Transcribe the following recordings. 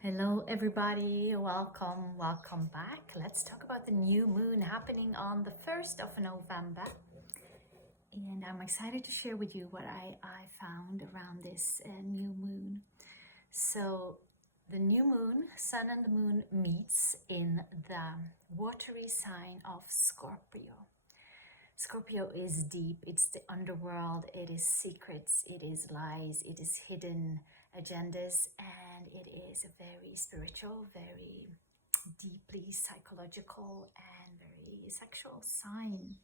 Hello everybody, welcome back. Let's talk about the new moon happening on the 1st of November. And I'm excited to share with you what I found around this new moon. So the new moon, sun and the moon meets in the watery sign of Scorpio. Scorpio is deep, it's the underworld, it is secrets, it is lies, it is hidden agendas, and it is a very spiritual, very deeply psychological and very sexual sign.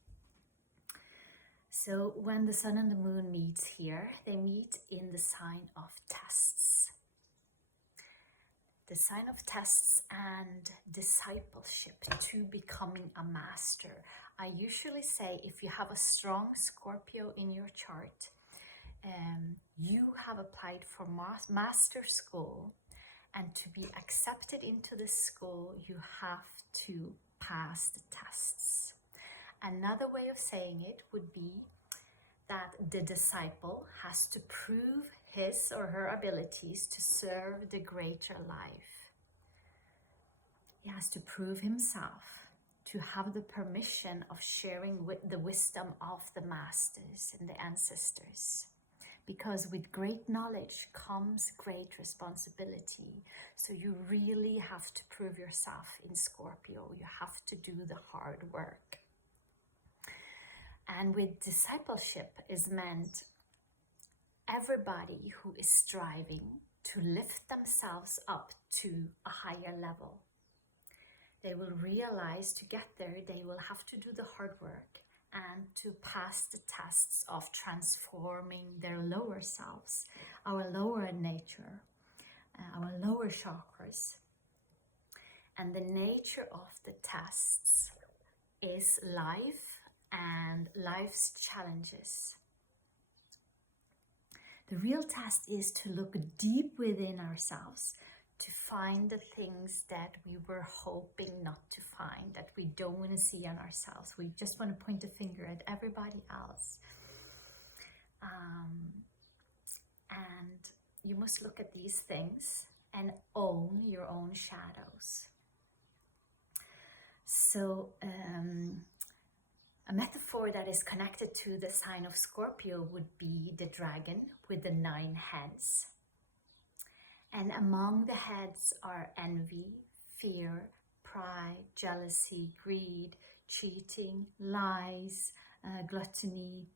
So when the sun and the moon meet here, they meet in the sign of tests. The sign of tests and discipleship to becoming a master. I usually say if you have a strong Scorpio in your chart, you have applied for master school, and to be accepted into this school, you have to pass the tests. Another way of saying it would be that the disciple has to prove his or her abilities to serve the greater life. He has to prove himself to have the permission of sharing with the wisdom of the masters and the ancestors. Because with great knowledge comes great responsibility. So you really have to prove yourself in Scorpio. You have to do the hard work. And with discipleship is meant everybody who is striving to lift themselves up to a higher level. They will realize to get there, they will have to do the hard work and to pass the tests of transforming their lower selves, our lower nature, our lower chakras. And the nature of the tests is life and life's challenges. The real test is to look deep within ourselves, to find the things that we were hoping not to find, that we don't want to see on ourselves. We just want to point a finger at everybody else. And you must look at these things and own your own shadows. So a metaphor that is connected to the sign of Scorpio would be the dragon with the 9 heads. And among the heads are envy, fear, pride, jealousy, greed, cheating, lies, gluttony.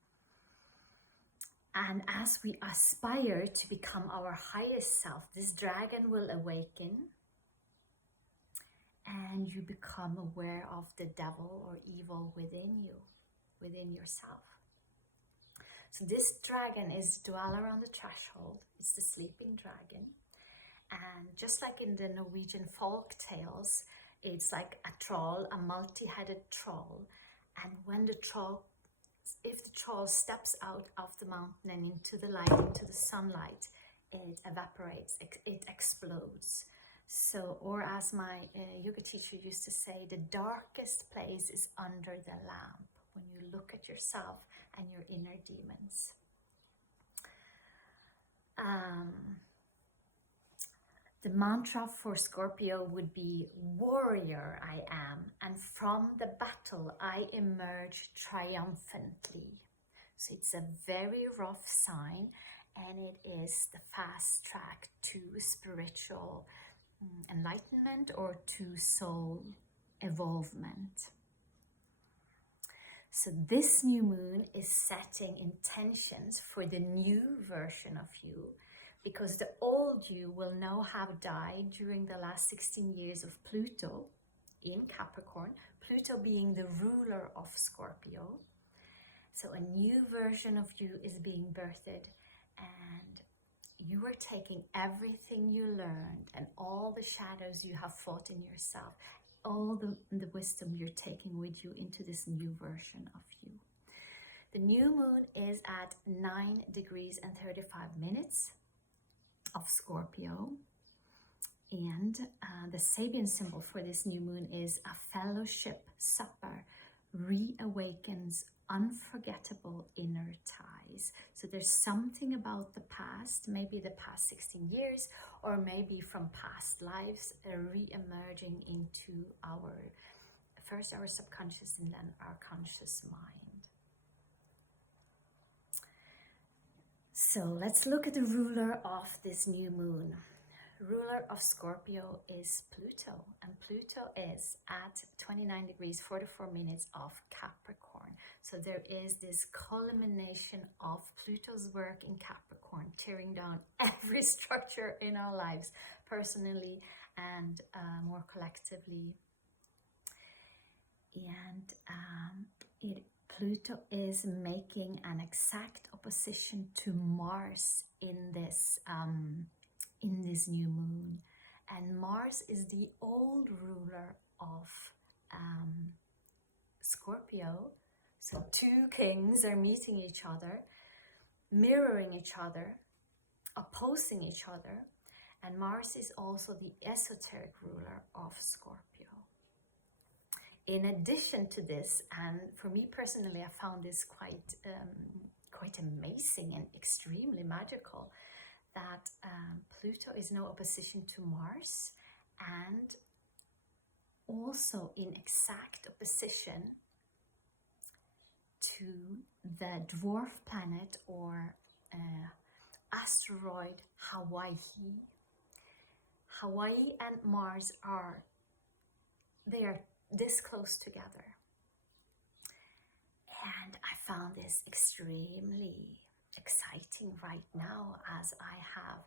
And as we aspire to become our highest self, this dragon will awaken and you become aware of the devil or evil within you, within yourself. So this dragon is dwell around the threshold. It's the sleeping dragon. And just like in the Norwegian folk tales, it's like a troll, a multi-headed troll. And when the troll, if the troll steps out of the mountain and into the light, into the sunlight, it evaporates, it explodes. So, or as my yoga teacher used to say, the darkest place is under the lamp, when you look at yourself and your inner demons. The mantra for Scorpio would be, warrior I am, and from the battle I emerge triumphantly. So it's a very rough sign, and it is the fast track to spiritual enlightenment or to soul evolvement. So this new moon is setting intentions for the new version of you, because the old you will now have died during the last 16 years of Pluto in Capricorn, Pluto being the ruler of Scorpio. So a new version of you is being birthed, and you are taking everything you learned and all the shadows you have fought in yourself, all the wisdom you're taking with you into this new version of you. The new moon is at 9 degrees and 35 minutes of Scorpio, and the Sabian symbol for this new moon is a fellowship supper reawakens unforgettable inner ties. So there's something about the past, maybe the past 16 years, or maybe from past lives, re-emerging into first our subconscious and then our conscious mind. So let's look at the ruler of this new moon. Ruler of Scorpio is Pluto, and Pluto is at 29 degrees 44 minutes of Capricorn. So there is this culmination of Pluto's work in Capricorn, tearing down every structure in our lives, personally and more collectively. And Pluto is making an exact opposition to Mars in this new moon, and Mars is the old ruler of Scorpio. So two kings are meeting each other, mirroring each other, opposing each other, and Mars is also the esoteric ruler of Scorpio. In addition to this, and for me personally, I found this quite amazing and extremely magical, that Pluto is no opposition to Mars, and also in exact opposition to the dwarf planet or asteroid Hawaii. Hawaii and Mars are this close together. And I found this extremely exciting right now as I have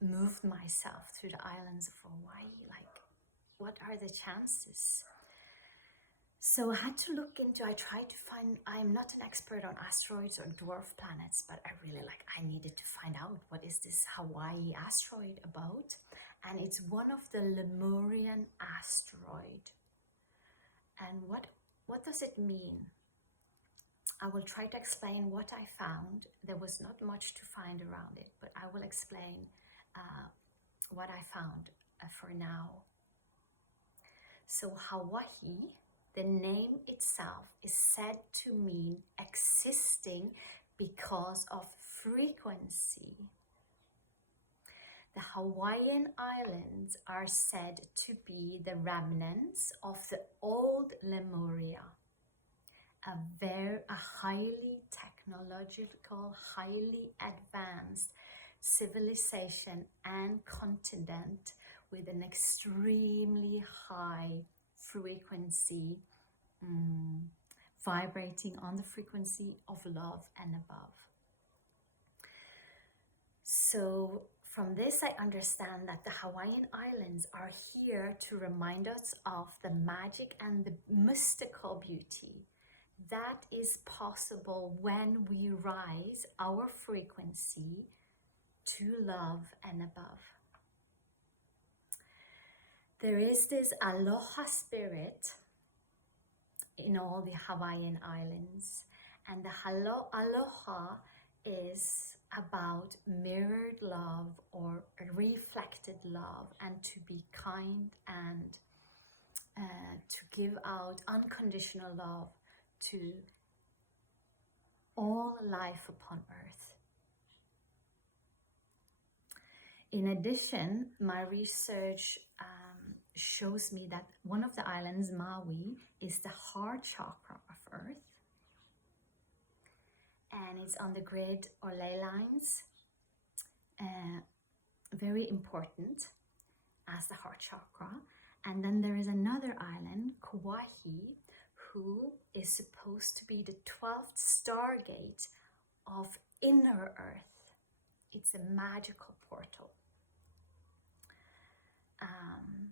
moved myself through the islands of Hawaii. Like, what are the chances? So I had to look into, I tried to find, I'm not an expert on asteroids or dwarf planets, but I needed to find out what is this Hawaii asteroid about. And it's one of the Lemurian asteroid. And what does it mean? I will try to explain what I found. There was not much to find around it, but I will explain what I found for now. So Hawaii, the name itself is said to mean existing because of frequency. The Hawaiian Islands are said to be the remnants of the old Lemuria, a highly technological, highly advanced civilization and continent with an extremely high frequency, vibrating on the frequency of love and above. So from this, I understand that the Hawaiian Islands are here to remind us of the magic and the mystical beauty that is possible when we rise our frequency to love and above. There is this aloha spirit in all the Hawaiian Islands, and the aloha is about mirrored love or reflected love, and to be kind and to give out unconditional love to all life upon earth. In addition, my research shows me that one of the islands, Maui, is the heart chakra of earth, and it's on the grid or ley lines, very important as the heart chakra. And then there is another island, Kauai, who is supposed to be the 12th stargate of inner earth. It's a magical portal.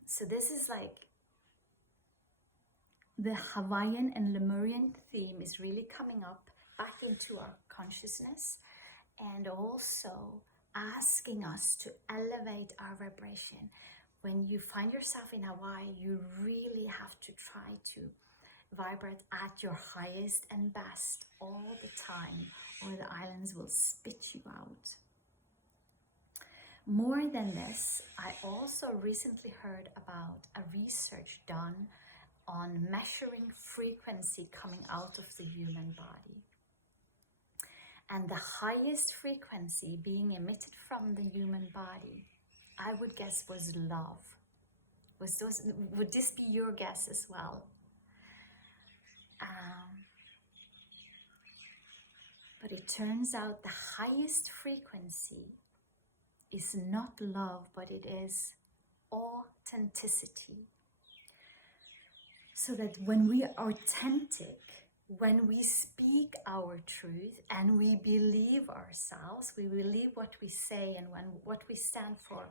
So this is like the Hawaiian and Lemurian theme is really coming up back into our consciousness, and also asking us to elevate our vibration. When you find yourself in Hawaii, you really have to try to vibrate at your highest and best all the time, or the islands will spit you out. More than this, I also recently heard about a research done on measuring frequency coming out of the human body. And the highest frequency being emitted from the human body, I would guess, was love. Would this be your guess as well? But it turns out the highest frequency is not love, but it is authenticity. So that when we are authentic, when we speak our truth and we believe ourselves, we believe what we say and what we stand for,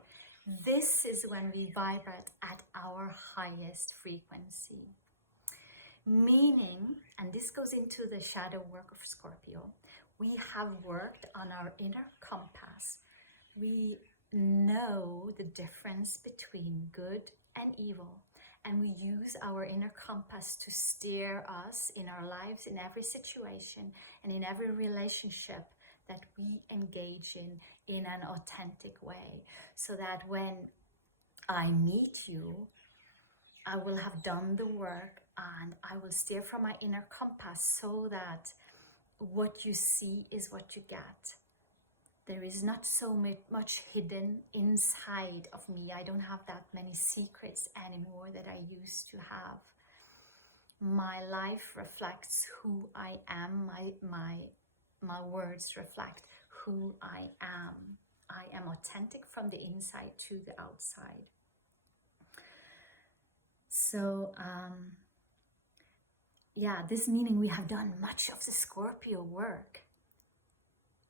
this is when we vibrate at our highest frequency. Meaning, and this goes into the shadow work of Scorpio, we have worked on our inner compass. We know the difference between good and evil, and we use our inner compass to steer us in our lives, in every situation and in every relationship that we engage in an authentic way, so that when I meet you, I will have done the work and I will steer from my inner compass so that what you see is what you get. There is not so much hidden inside of me. I don't have that many secrets anymore that I used to have. My life reflects who I am. My words reflect who I am. I am authentic from the inside to the outside. So, this meaning we have done much of the Scorpio work,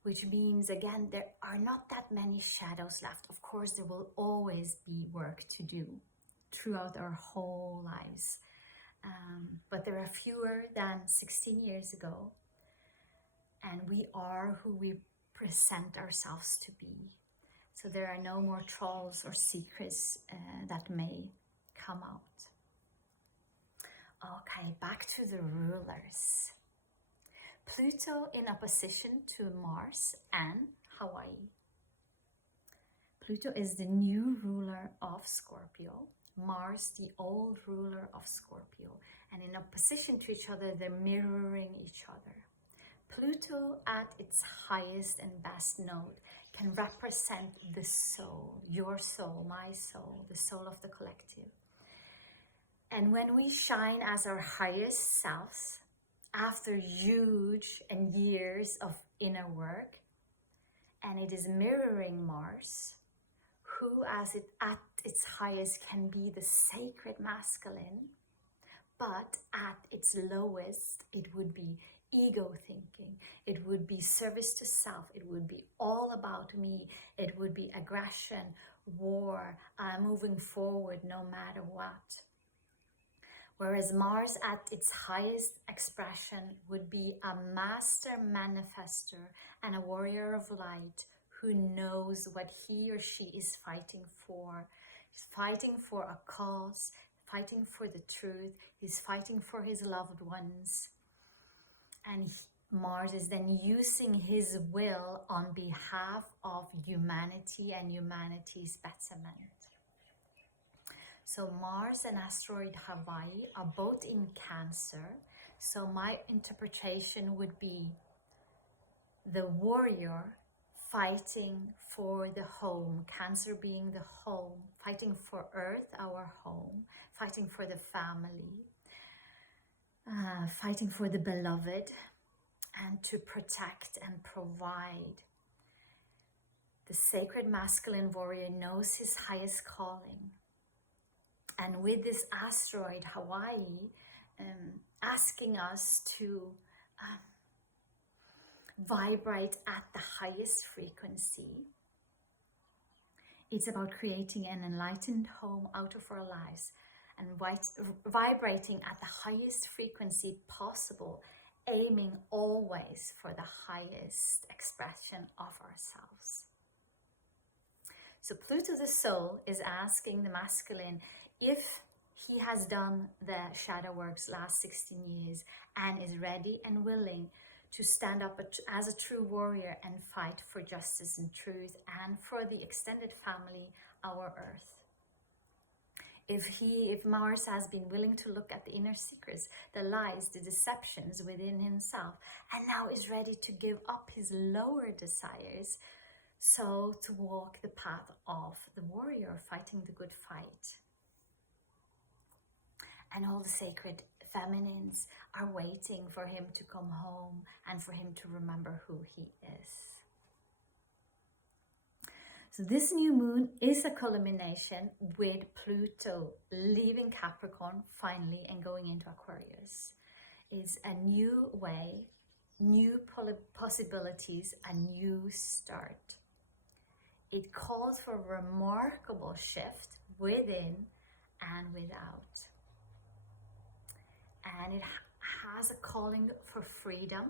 which means, again, there are not that many shadows left. Of course, there will always be work to do throughout our whole lives. But there are fewer than 16 years ago, and we are who we present ourselves to be. So there are no more trolls or secrets that may come out. Okay, back to the rulers. Pluto in opposition to Mars and Hawaii. Pluto is the new ruler of Scorpio. Mars, the old ruler of Scorpio. And in opposition to each other, they're mirroring each other. Pluto at its highest and best node can represent the soul, your soul, my soul, the soul of the collective. And when we shine as our highest selves, after huge and years of inner work, and it is mirroring Mars, who at its highest can be the sacred masculine, but at its lowest, it would be ego thinking, it would be service to self, it would be all about me, it would be aggression, war, moving forward no matter what. Whereas Mars at its highest expression would be a master manifester and a warrior of light who knows what he or she is fighting for. He's fighting for a cause, fighting for the truth, he's fighting for his loved ones. And Mars is then using his will on behalf of humanity and humanity's betterment. So Mars and asteroid Hawaii are both in Cancer. So my interpretation would be the warrior fighting for the home, Cancer being the home, fighting for Earth, our home, fighting for the family, fighting for the beloved, and to protect and provide. The sacred masculine warrior knows his highest calling. And with this asteroid, Hawaii, asking us to vibrate at the highest frequency. It's about creating an enlightened home out of our lives and vibrating at the highest frequency possible, aiming always for the highest expression of ourselves. So Pluto the soul is asking the masculine if he has done the shadow works last 16 years and is ready and willing to stand up as a true warrior and fight for justice and truth and for the extended family, our Earth. If Mars has been willing to look at the inner secrets, the lies, the deceptions within himself, and now is ready to give up his lower desires, so to walk the path of the warrior, fighting the good fight. And all the sacred feminines are waiting for him to come home and for him to remember who he is. So this new moon is a culmination with Pluto leaving Capricorn finally and going into Aquarius. It's a new way, new possibilities, a new start. It calls for a remarkable shift within and without. And it has a calling for freedom,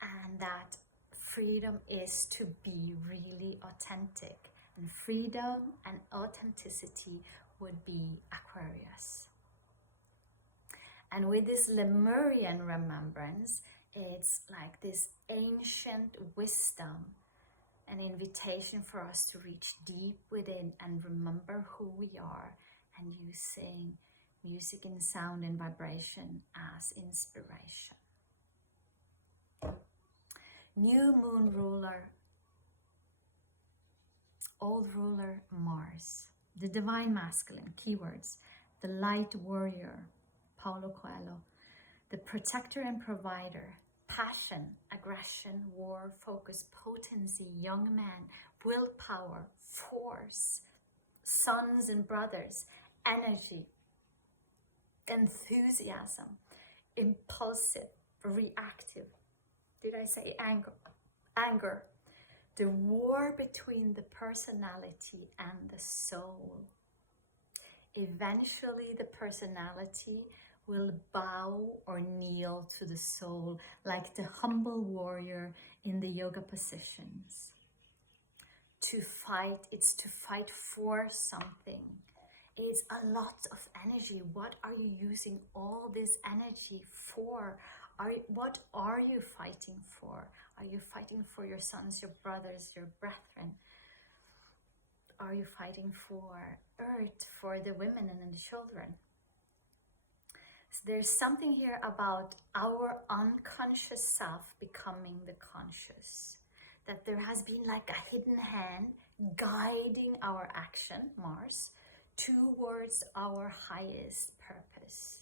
and that freedom is to be really authentic, and freedom and authenticity would be Aquarius. And with this Lemurian remembrance, it's like this ancient wisdom, an invitation for us to reach deep within and remember who we are, and using music and sound and vibration as inspiration. New moon ruler, old ruler Mars, the divine masculine, keywords, the light warrior, Paulo Coelho, the protector and provider, passion, aggression, war, focus, potency, young man, willpower, force, sons and brothers, energy, enthusiasm, impulsive, reactive. Did I say anger? Anger. The war between the personality and the soul. Eventually the personality will bow or kneel to the soul like the humble warrior in the yoga positions. To fight, it's to fight for something. It's a lot of energy. What are you using all this energy for? What are you fighting for? Are you fighting for your sons, your brothers, your brethren? Are you fighting for earth, for the women and the children? So there's something here about our unconscious self becoming the conscious. That there has been like a hidden hand guiding our action, Mars, towards our highest purpose.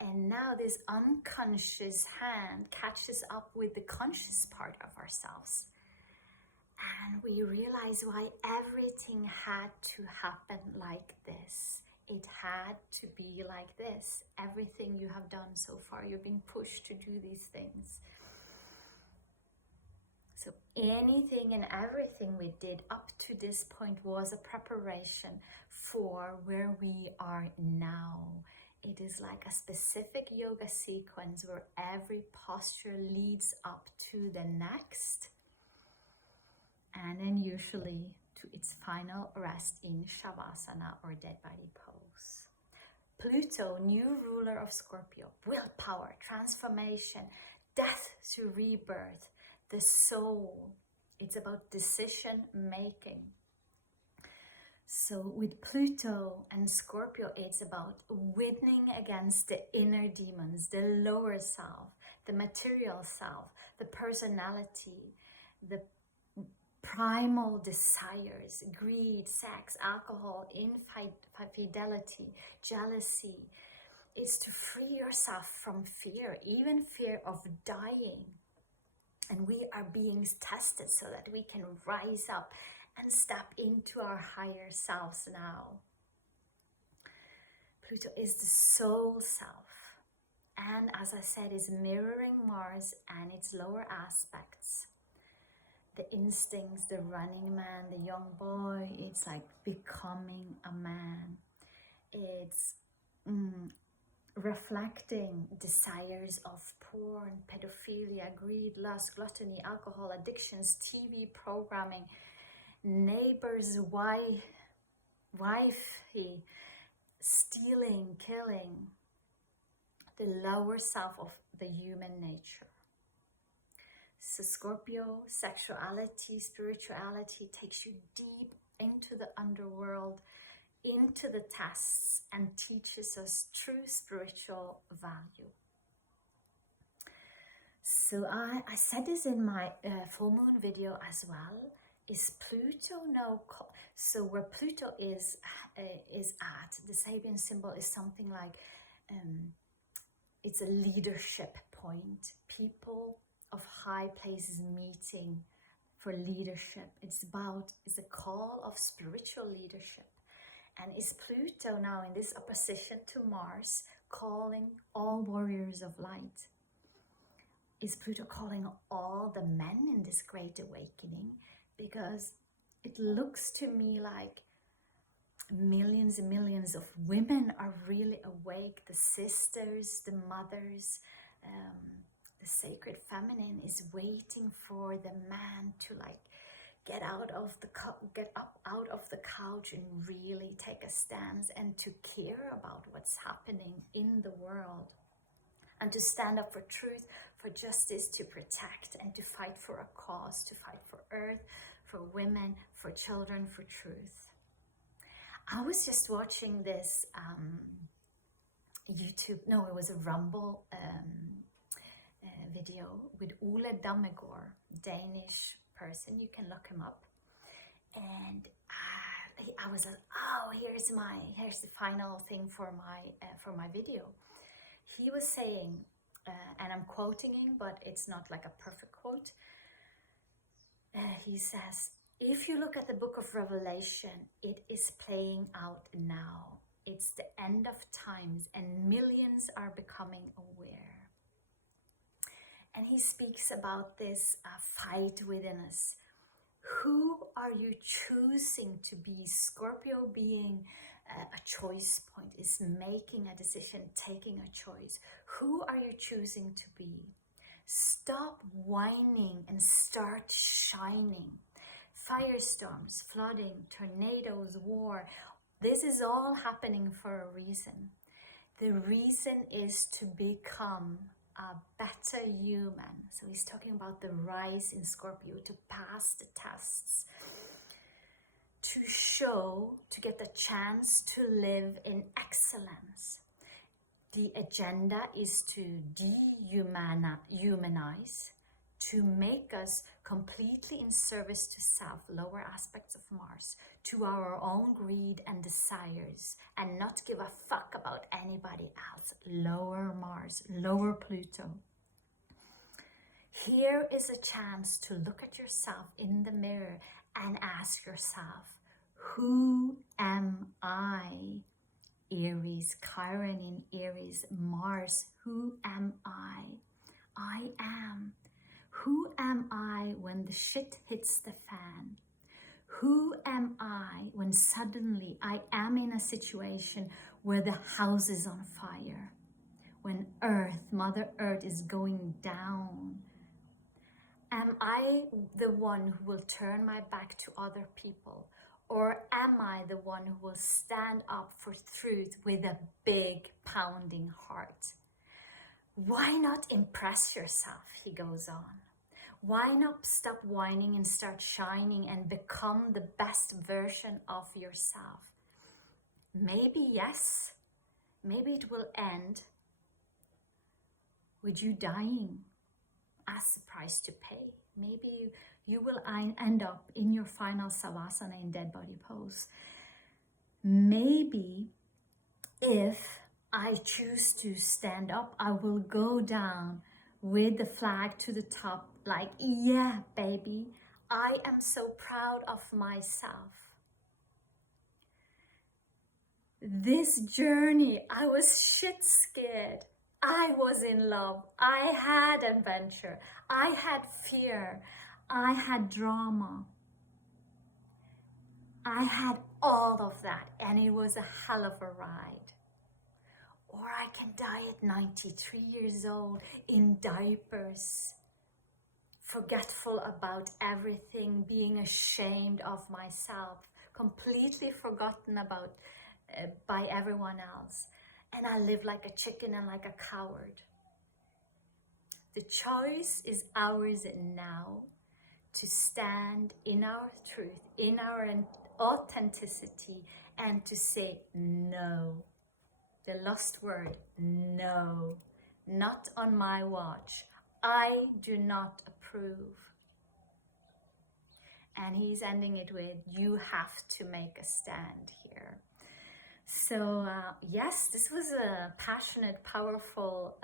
And now this unconscious hand catches up with the conscious part of ourselves. And we realize why everything had to happen like this. It had to be like this. Everything you have done so far, you've been pushed to do these things. So anything and everything we did up to this point was a preparation for where we are now. It is like a specific yoga sequence where every posture leads up to the next, and then usually to its final rest in Shavasana or dead body pose. Pluto, new ruler of Scorpio, willpower, transformation, death to rebirth, the soul. It's about decision making. So with Pluto and Scorpio, it's about winning against the inner demons, the lower self, the material self, the personality, the primal desires, greed, sex, alcohol, infidelity, jealousy. It's to free yourself from fear, even fear of dying. And we are being tested so that we can rise up and step into our higher selves now. Pluto is the soul self. And as I said, is mirroring Mars and its lower aspects. The instincts, the running man, the young boy, it's like becoming a man. It's reflecting desires of porn, pedophilia, greed, lust, gluttony, alcohol, addictions, TV programming, neighbor's wifey, stealing, killing, the lower self of the human nature. So Scorpio, sexuality, spirituality takes you deep into the underworld, into the tests and teaches us true spiritual value. So I said this in my full moon video as well. Is Pluto now? So where Pluto is at, the Sabian symbol is something like, it's a leadership point. People of high places meeting for leadership. It's a call of spiritual leadership. And is Pluto now in this opposition to Mars, calling all warriors of light? Is Pluto calling all the men in this great awakening? Because it looks to me like millions and millions of women are really awake. The sisters, the mothers, the sacred feminine is waiting for the man to like get up out of the couch and really take a stance and to care about what's happening in the world, and to stand up for truth, for justice, to protect and to fight for a cause, to fight for earth, for women, for children, for truth. I was just watching this it was a Rumble video with Ole Dammegård, Danish person. You can look him up. And I was like, oh, here's the final thing for my video. He was saying, and I'm quoting him, but it's not like a perfect quote. He says, if you look at the book of Revelation, it is playing out now. It's the end of times and millions are becoming aware. And he speaks about this fight within us. Who are you choosing to be? Scorpio being a choice point, is making a decision, taking a choice. Who are you choosing to be? Stop whining and start shining. Firestorms, flooding, tornadoes, war. This is all happening for a reason. The reason is to become a better human. So he's talking about the rise in Scorpio, to pass the tests, to get the chance to live in excellence. The agenda is to dehumanize, to make us completely in service to self, lower aspects of Mars, to our own greed and desires, and not give a fuck about anybody else, lower Mars, lower Pluto. Here is a chance to look at yourself in the mirror and ask yourself, who am I? Aries, Chiron in Aries, Mars, who am I? I am. Who am I when the shit hits the fan? Who am I when suddenly I am in a situation where the house is on fire? When Mother Earth is going down? Am I the one who will turn my back to other people? Or am I the one who will stand up for truth with a big pounding heart? Why not impress yourself, he goes on. Why not stop whining and start shining and become the best version of yourself? Maybe yes, maybe it will end with you dying as the price to pay. Maybe you will end up in your final savasana in dead body pose. Maybe if I choose to stand up, I will go down with the flag to the top, like, yeah, baby, I am so proud of myself. This journey, I was shit scared. I was in love. I had adventure. I had fear. I had drama. I had all of that, and it was a hell of a ride. Or I can die at 93 years old in diapers, forgetful about everything, being ashamed of myself, completely forgotten about by everyone else. And I live like a chicken and like a coward. The choice is ours now to stand in our truth, in our authenticity and to say no. The lost word, no. Not on my watch. I do not approve. And he's ending it with, you have to make a stand here. So yes, this was a passionate, powerful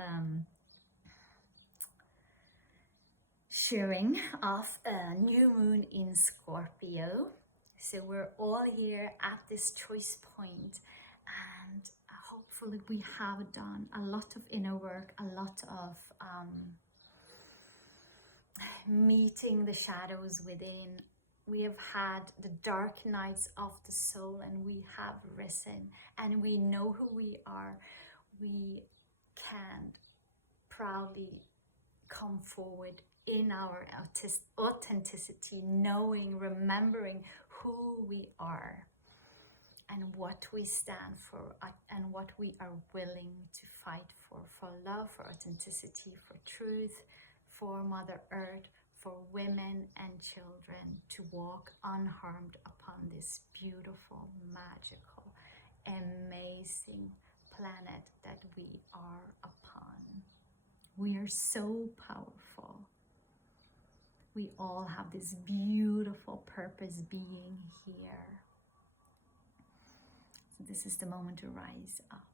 sharing of a new moon in Scorpio. So we're all here at this choice point, and hopefully we have done a lot of inner work, a lot of meeting the shadows within. We have had the dark nights of the soul, and we have risen, and we know who we are. We can proudly come forward in our authenticity, knowing, remembering who we are and what we stand for, and what we are willing to fight for love, for authenticity, for truth, for Mother Earth, for women and children, to walk unharmed upon this beautiful, magical, amazing planet that we are upon. We are so powerful. We all have this beautiful purpose being here. So this is the moment to rise up.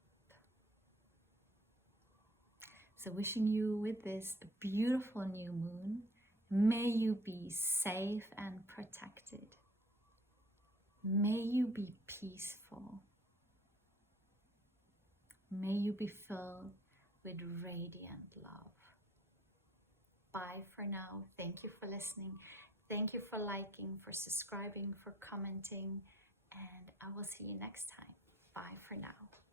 So wishing you with this beautiful new moon, may you be safe and protected. May you be peaceful. May you be filled with radiant love. Bye for now. Thank you for listening. Thank you for liking, for subscribing, for commenting, and I will see you next time. Bye for now.